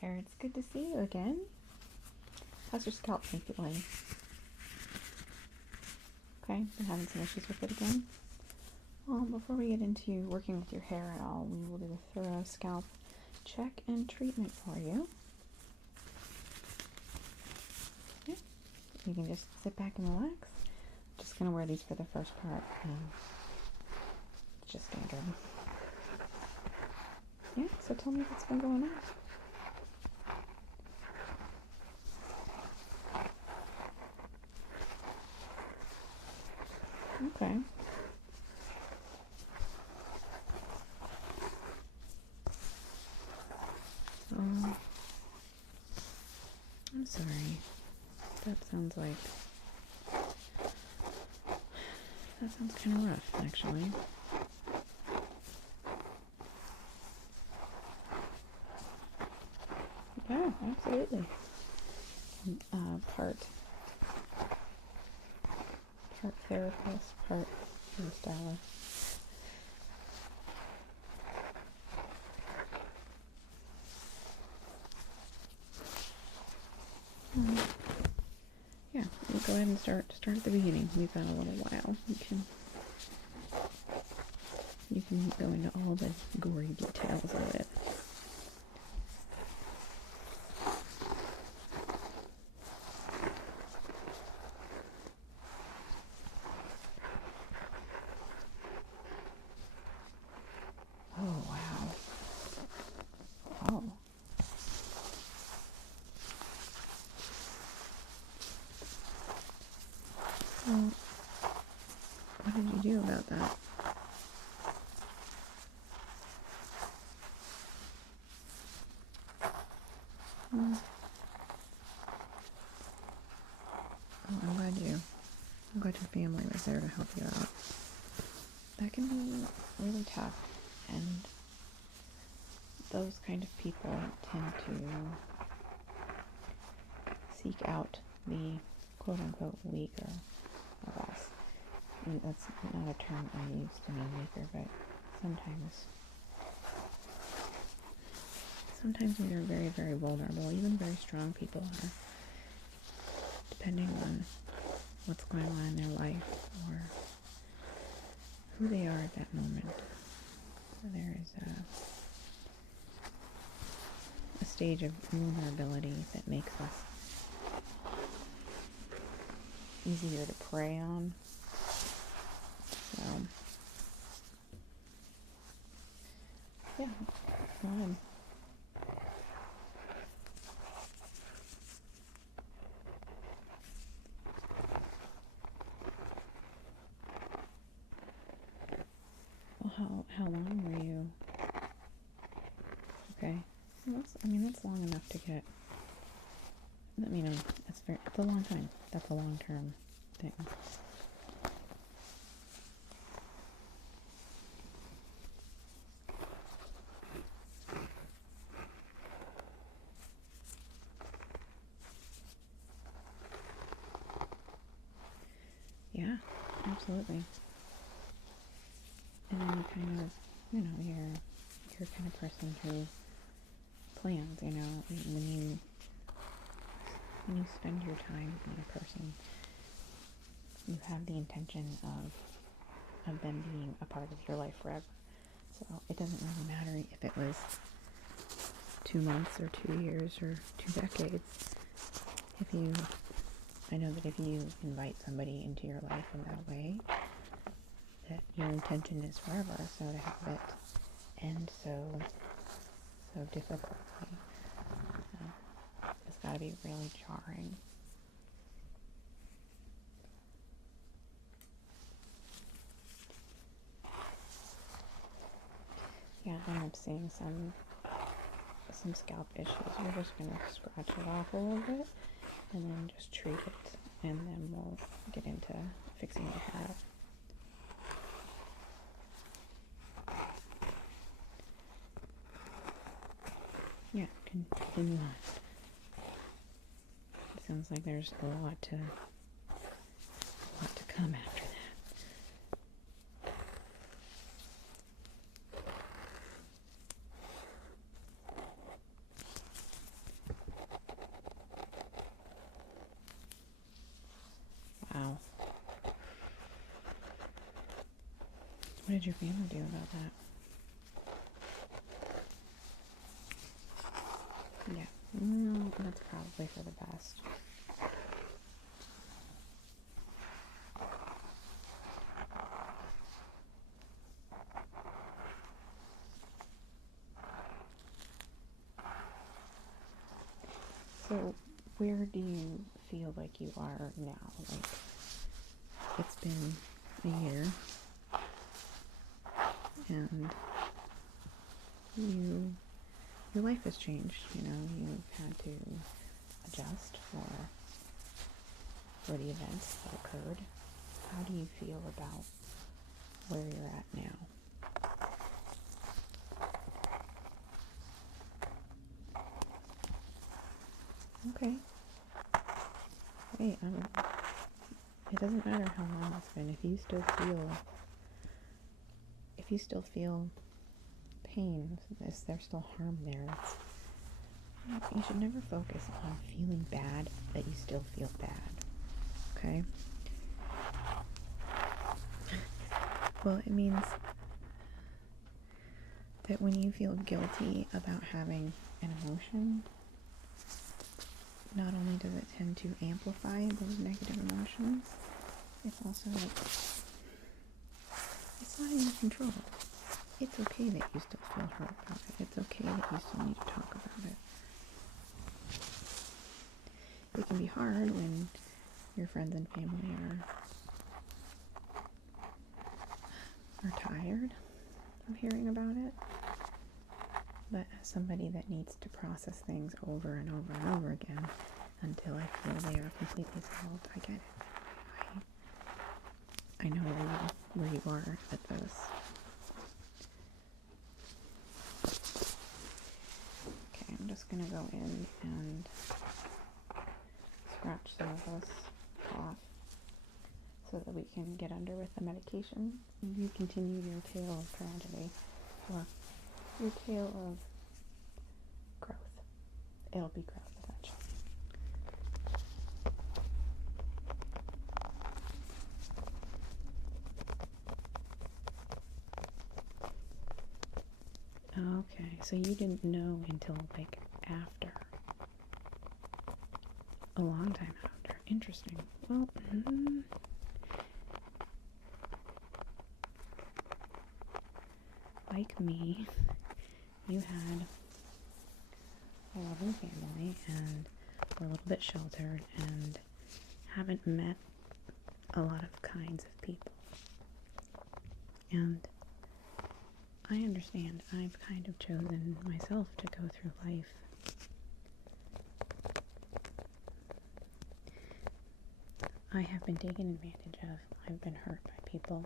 there. It's good to see you again. How's your scalp been feeling? Okay, been having some issues with it again? Well, before we get into working with your hair at all, we will do a thorough scalp check and treatment for you. Okay, you can just sit back and relax. Just gonna wear these for the first part. It's just standard. Yeah, so tell me what's been going on. Okay. I'm sorry. That sounds kind of rough, actually. Yeah, absolutely. Part therapist, part hairstylist. Yeah, we'll go ahead and start at the beginning. We've got a little while. You can go into all the gory details of it. Oh, wow. Oh. Well, what did you do about that? Oh, I'm glad your family was there to help you out. That can be really tough, and those kind of people tend to seek out the quote-unquote weaker of us. And that's not a term I use to mean weaker, but sometimes we are very, very vulnerable. Even very strong people are, depending on what's going on in their life or who they are at that moment. There is a stage of vulnerability that makes us easier to prey on. So, yeah, go ahead. Well, how long were you? Okay, well, that's long enough to get. It's a long time. That's a long-term thing. Yeah, absolutely. And then kind of, you're kind of person who plans, when you spend your time with a person, you have the intention of them being a part of your life forever. So it doesn't really matter if it was 2 months or 2 years or 2 decades. I know that if you invite somebody into your life in that way, that your intention is forever. So to have it end so difficultly, it's got to be really jarring. Yeah, I end up seeing some scalp issues. We're just going to scratch it off a little bit and then just treat it, and then we'll get into fixing the hair. Yeah, continue on. It sounds like there's a lot to come after that. What did your family do about that? Yeah, no, that's probably for the best. So, where do you feel like you are now? Like, it's been a year, and your life has changed, you know, you've had to adjust for the events that occurred. How do you feel about where you're at now? Okay. Hey, it doesn't matter how long it's been. If you still feel pain, is there still harm there? You should never focus on feeling bad that you still feel bad. Okay? Well, it means that when you feel guilty about having an emotion, not only does it tend to amplify those negative emotions, it's also like, it's not in your control. It's okay that you still feel hurt about it. It's okay that you still need to talk about it. It can be hard when your friends and family are tired of hearing about it. But as somebody that needs to process things over and over and over again until I feel they are completely solved, I get it. I know where you are at this. Okay, I'm just gonna go in and scratch some of this off so that we can get under with the medication. You continue your tale of tragedy, or your tale of growth. It'll be growth eventually. Okay, so you didn't know until like after. A long time after. Interesting. Well, like me, you had a loving family and were a little bit sheltered and haven't met a lot of kinds of people. And I understand. I've kind of chosen myself to go through life I have been taken advantage of. I've been hurt by people.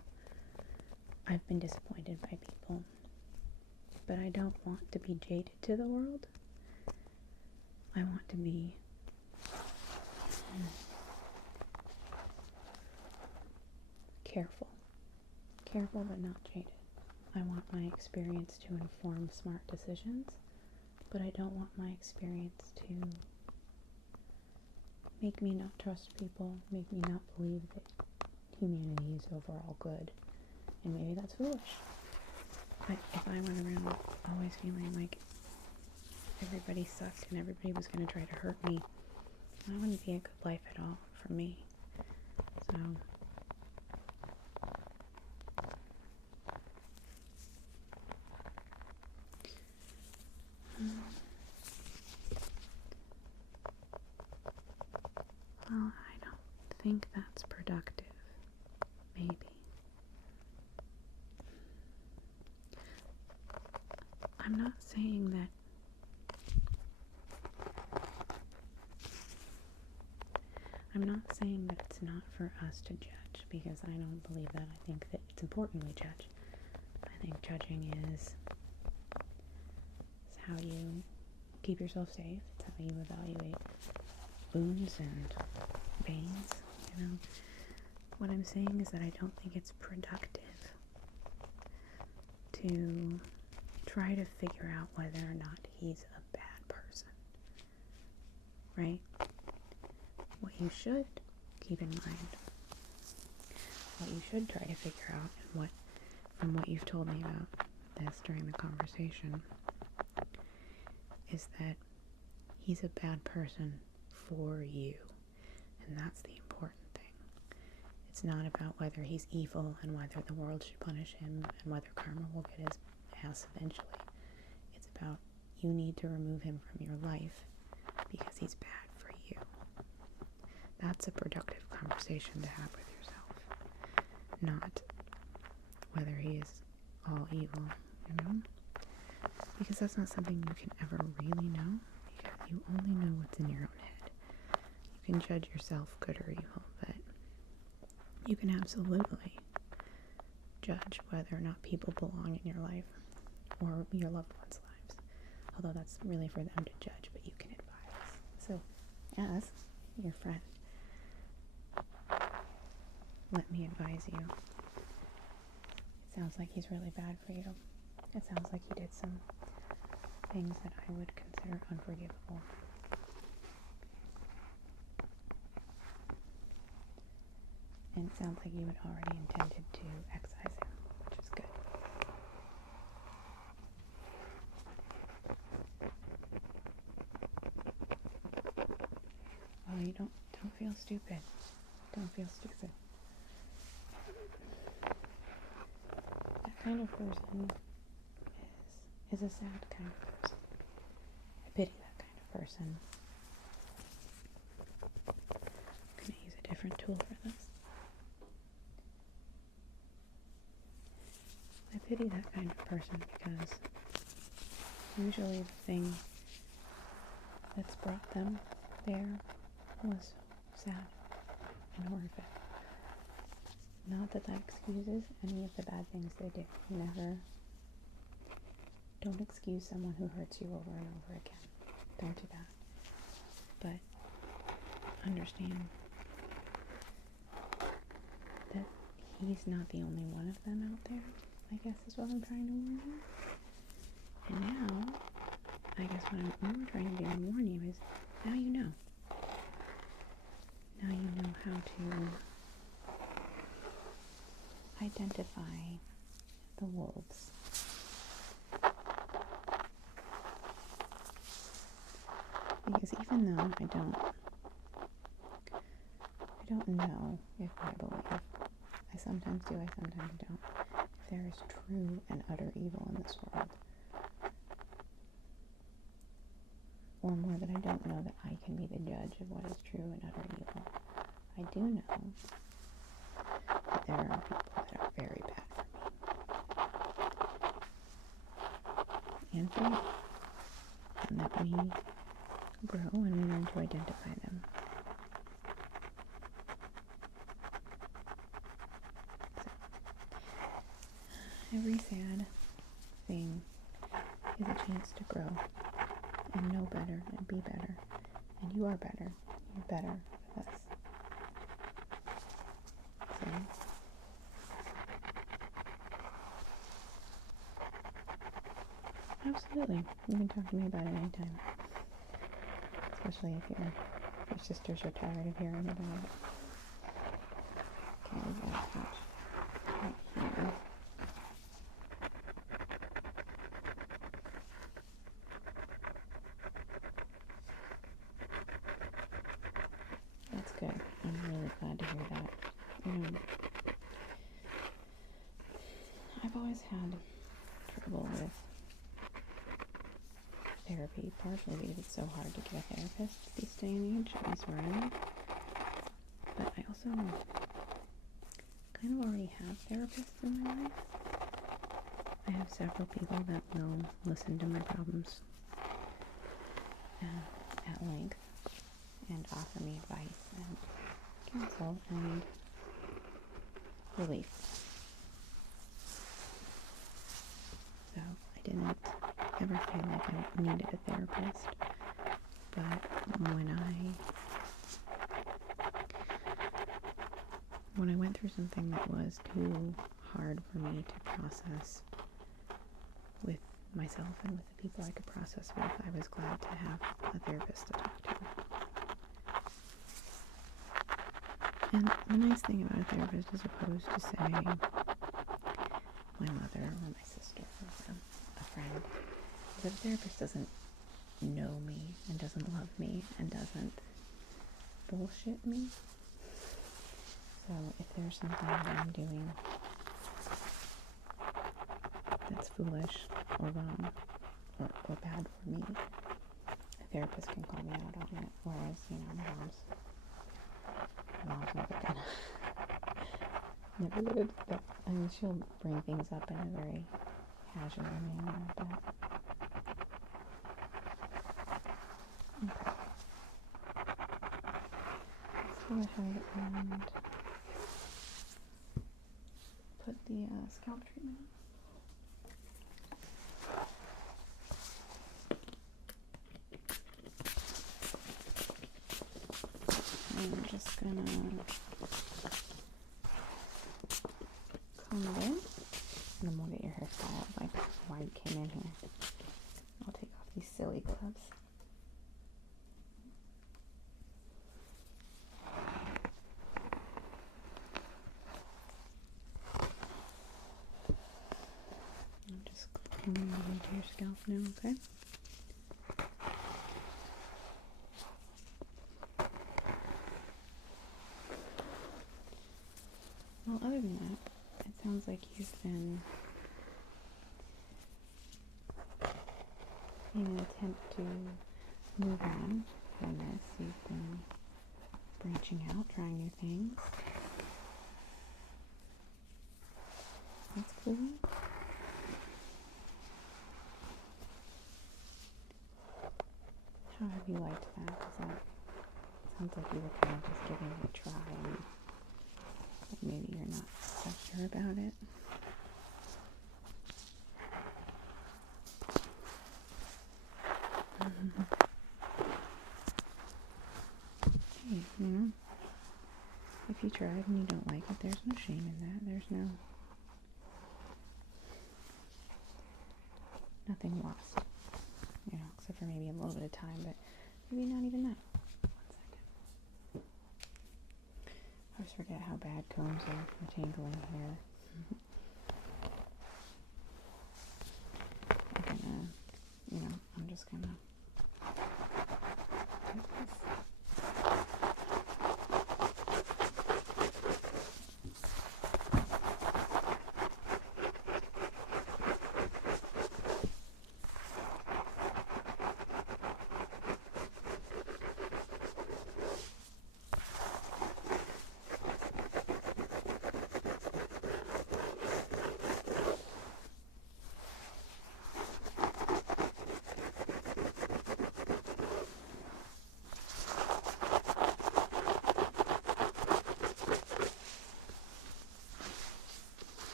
I've been disappointed by people. But I don't want to be jaded to the world. I want to be careful. Careful but not jaded. I want my experience to inform smart decisions, but I don't want my experience to make me not trust people, make me not believe that humanity is overall good. And maybe that's foolish. But if I went around always feeling like everybody sucked and everybody was going to try to hurt me, that wouldn't be a good life at all for me. So well, I don't think that's productive. Maybe. I'm not saying that it's not for us to judge, because I don't believe that. I think that it's important we judge. I think judging is how you keep yourself safe. It's how you evaluate wounds and veins, you know. What I'm saying is that I don't think it's productive to try to figure out whether or not he's a bad person, right? What you should keep in mind, what you should try to figure out, and what from what you've told me about this during the conversation, is that he's a bad person for you. And that's the important thing. It's not about whether he's evil and whether the world should punish him and whether karma will get his ass eventually. It's about you need to remove him from your life because he's bad for you. That's a productive conversation to have with yourself. Not whether he is all evil, you know? Because that's not something you can ever really know, because you only know what's in your own head. You can judge yourself good or evil, but you can absolutely judge whether or not people belong in your life or your loved ones' lives. Although that's really for them to judge, but you can advise. So, as your friend, let me advise you. It sounds like he's really bad for you. It sounds like he did some things that I would consider unforgivable. And it sounds like you had already intended to excise him, which is good. Well, you don't feel stupid. Don't feel stupid. That kind of person is a sad kind of person. I pity that kind of person. I'm going to use a different tool for this. I pity that kind of person because usually the thing that's brought them there was sad and horrific. Not that excuses any of the bad things they did. Don't excuse someone who hurts you over and over again. Don't do that. But understand that he's not the only one of them out there, I guess is what I'm trying to warn you. And now, I guess what I'm more trying to do and warn you is, now you know. Now you know how to identify the wolves. Because even though I don't know if I believe, I sometimes do, I sometimes don't, if there is true and utter evil in this world, or more that I don't know that I can be the judge of what is true and utter evil. I do know that there are people that are very bad for me. And for you. And that we grow and we learn to identify them. So, every sad thing is a chance to grow and know better and be better. And you are better. You're better with us. So, absolutely. You can talk to me about it anytime. Especially if your sisters are tired of hearing about it. Okay, we've got a couch right here. That's good. I'm really glad to hear that. I've always had trouble with therapy, partially because it's so hard to get a therapist these day and age, at least where I live. But I also kind of already have therapists in my life. I have several people that will listen to my problems at length and offer me advice and counsel and relief. So I didn't ever feel like I needed a therapist, but when I went through something that was too hard for me to process with myself and with the people I could process with, I was glad to have a therapist to talk to. And the nice thing about a therapist, as opposed to, say, my with a friend. The therapist doesn't know me and doesn't love me and doesn't bullshit me. So if there's something that I'm doing that's foolish or wrong or bad for me, a therapist can call me out on it. Whereas, you know, mom's never gonna, I mean, she'll bring things up in a very casual manner, but okay. Let's go ahead and put the scalp treatment on. I'm just gonna comb it in, and then we'll get your hair styled like why you came in here. I'll take off these silly gloves. I'm just combing it into your scalp now, okay? Well, other than that, it sounds like you've been, in an attempt to move on from this, you've been branching out, trying new things. That's cool. How have you liked that? Sounds like you were kind of just giving it a try and maybe you're not so sure about it. Hey, you know, if you tried and you don't like it, there's no shame in that. There's nothing lost, you know, except for maybe a little bit of time, but maybe not even that. 1 second. I always forget how bad combs are for tangling hair. I'm just gonna take this.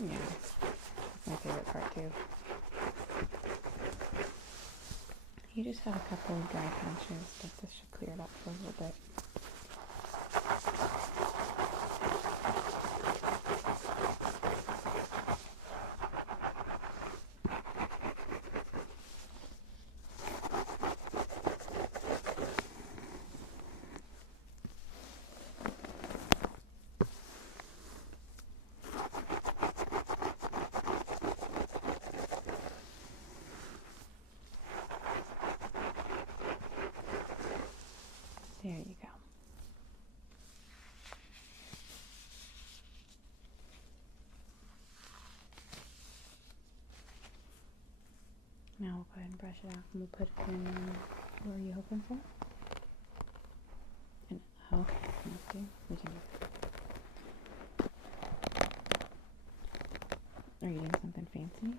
Yeah, that's my favorite part too. You just have a couple of dry patches, but this should clear it up for a little bit. There you go. Now we'll go ahead and brush it off and we'll put it in where are you hoping for? And okay, we can do that. Are you doing something fancy?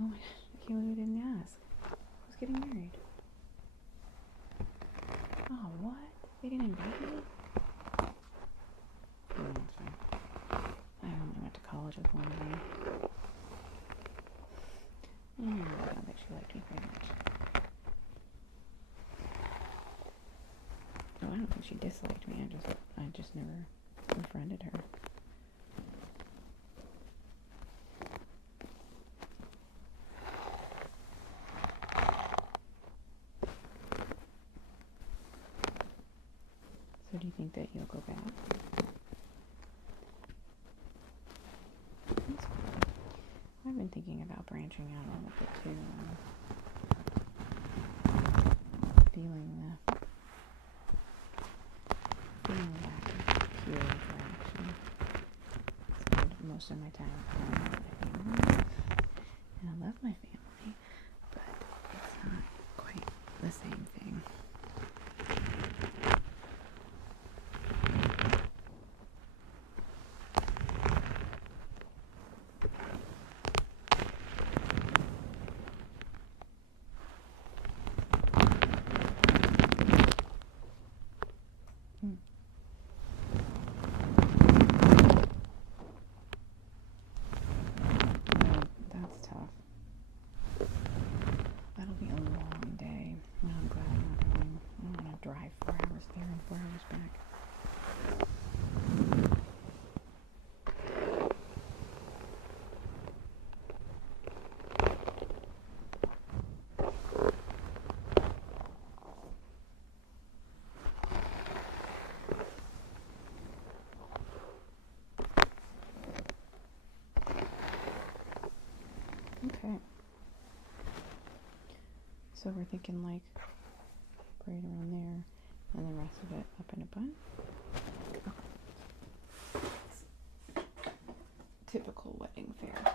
Oh my gosh, I can't believe we didn't ask. Who's getting married? Oh, what? They didn't invite me? No, it's fine. I only went to college with one of them. I don't think she liked me very much. No, I don't think she disliked me. I just never befriended her. So do you think that you'll go back? been thinking about branching out a little bit too. Feeling that pure interaction. Spend most of my time with my family. And I love my family, but it's not quite the same thing. Okay. So we're thinking like braid around there and the rest of it up in a bun. Okay. Typical wedding fare.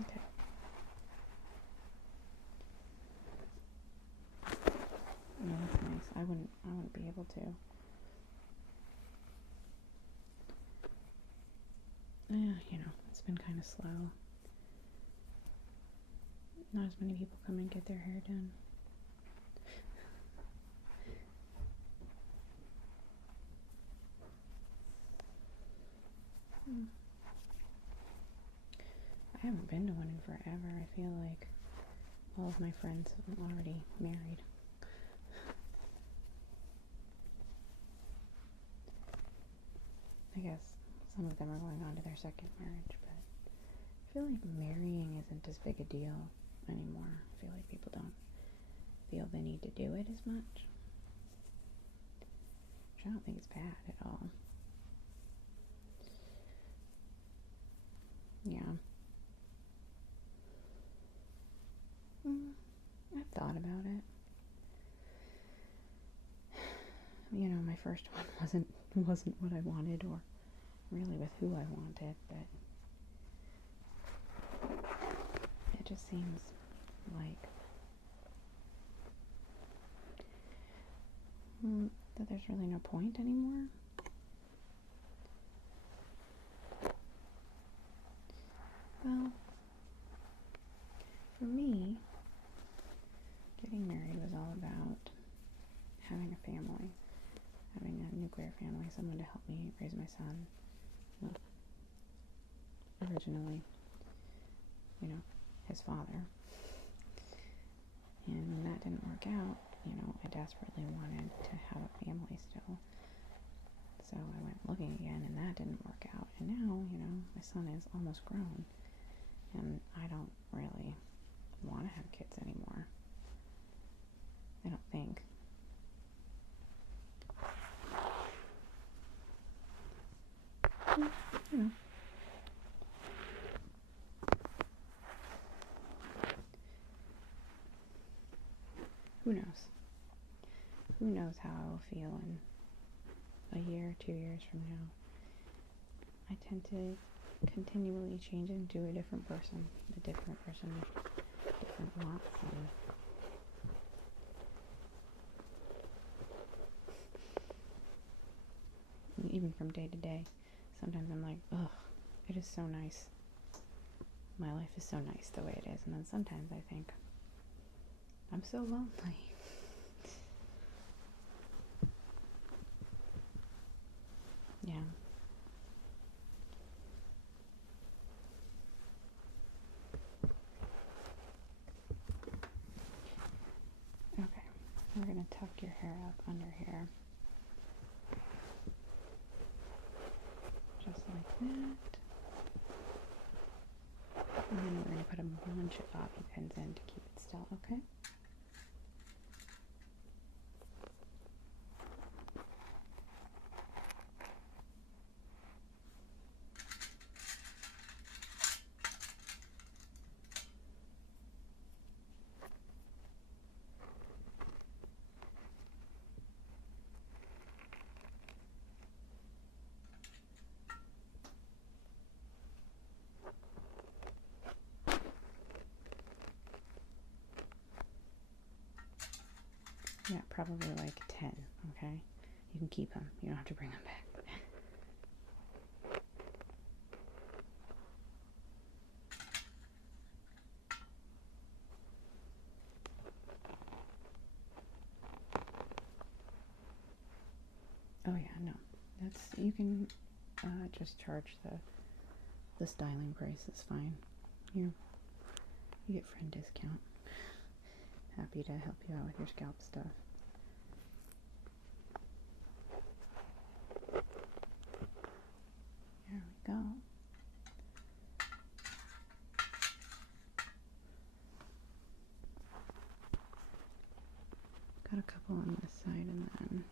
Okay. Yeah, that's nice. I wouldn't be able to. You know, it's been kind of slow. Not as many people come and get their hair done. I haven't been to one in forever. I feel like all of my friends are already married. I guess some of them are going on to their second marriage, but I feel like marrying isn't as big a deal anymore. I feel like people don't feel the need to do it as much, which I don't think is bad at all. Yeah. I've thought about it. You know, my first one wasn't what I wanted, or really with who I wanted, but it just seems like that there's really no point anymore. Well, for me, getting married was all about having a family, having a nuclear family, someone to help me raise my son. Well, originally, you know, his father. And when that didn't work out, you know, I desperately wanted to have a family still. So I went looking again, and that didn't work out. And now, you know, my son is almost grown, and I don't really want to have kids anymore. I don't think. You know. Who knows? Who knows how I'll feel in a year, 2 years from now. I tend to continually change into a different person with different wants, and even from day to day, sometimes I'm like, ugh, it is so nice. My life is so nice the way it is. And then sometimes I think, I'm so lonely. Yeah. Okay, we're going to tuck your hair up under here. Just like that. And then we're going to put a bunch of bobby pins in to keep it still, okay? Yeah, probably like 10, okay? You can keep them. You don't have to bring them back. Oh yeah, no. That's, you can just charge the styling price. It's fine. You get friend discount. Happy to help you out with your scalp stuff. There we go. Got a couple on this side and then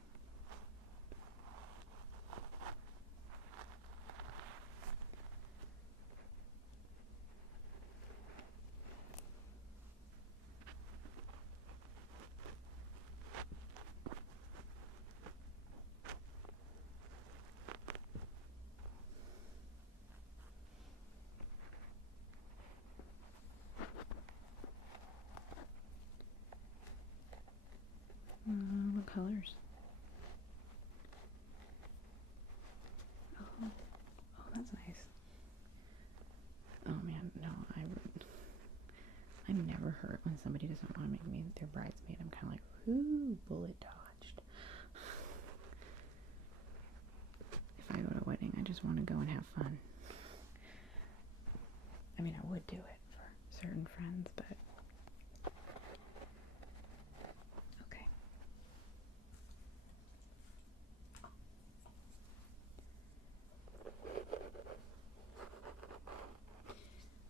what colors? Oh, that's nice. Oh man, no, I'm never hurt when somebody doesn't want to make me their bridesmaid. I'm kind of like, ooh, bullet dodged. If I go to a wedding, I just want to go and have fun. I mean, I would do it for certain friends, but okay.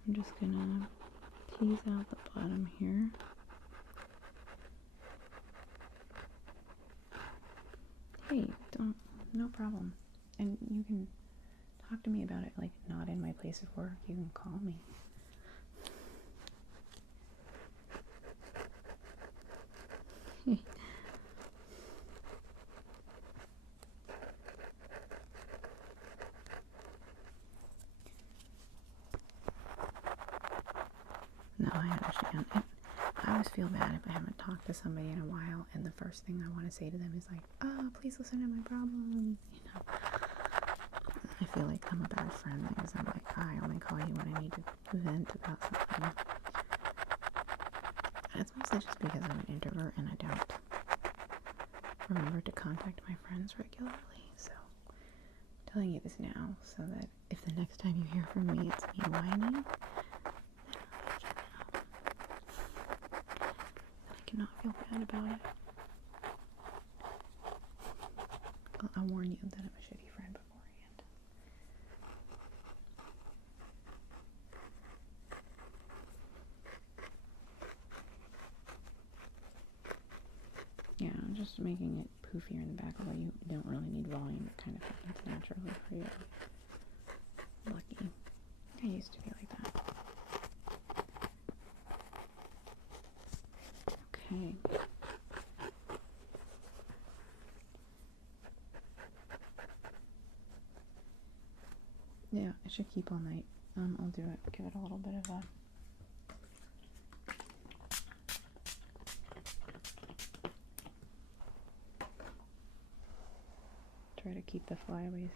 I'm just gonna tease out the bottom here. Hey, no problem. And you can talk to me about it, like, not in my place of work. You can call me. No, I understand. I always feel bad if I haven't talked to somebody in a while, and the first thing I want to say to them is like, oh, please listen to my problems, you know. I feel like I'm a bad friend because I'm like, I only call you when I need to vent about something. It's mostly just because I'm an introvert and I don't remember to contact my friends regularly, so I'm telling you this now so that if the next time you hear from me it's me whining, I cannot feel bad about it. I'll warn you that I'm a shitty friend beforehand. Yeah, I'm just making it poofier in the back, although you don't really need volume. It kind of happens naturally for you. Lucky. I used to be like that. Okay. Yeah, it should keep all night. I'll do it. Give it a little bit of a... Try to keep the flyaways.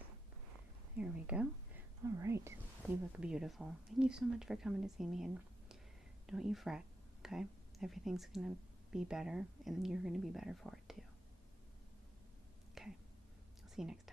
There we go. All right. You look beautiful. Thank you so much for coming to see me, and don't you fret, okay? Everything's going to be better, and you're going to be better for it, too. Okay. I'll see you next time.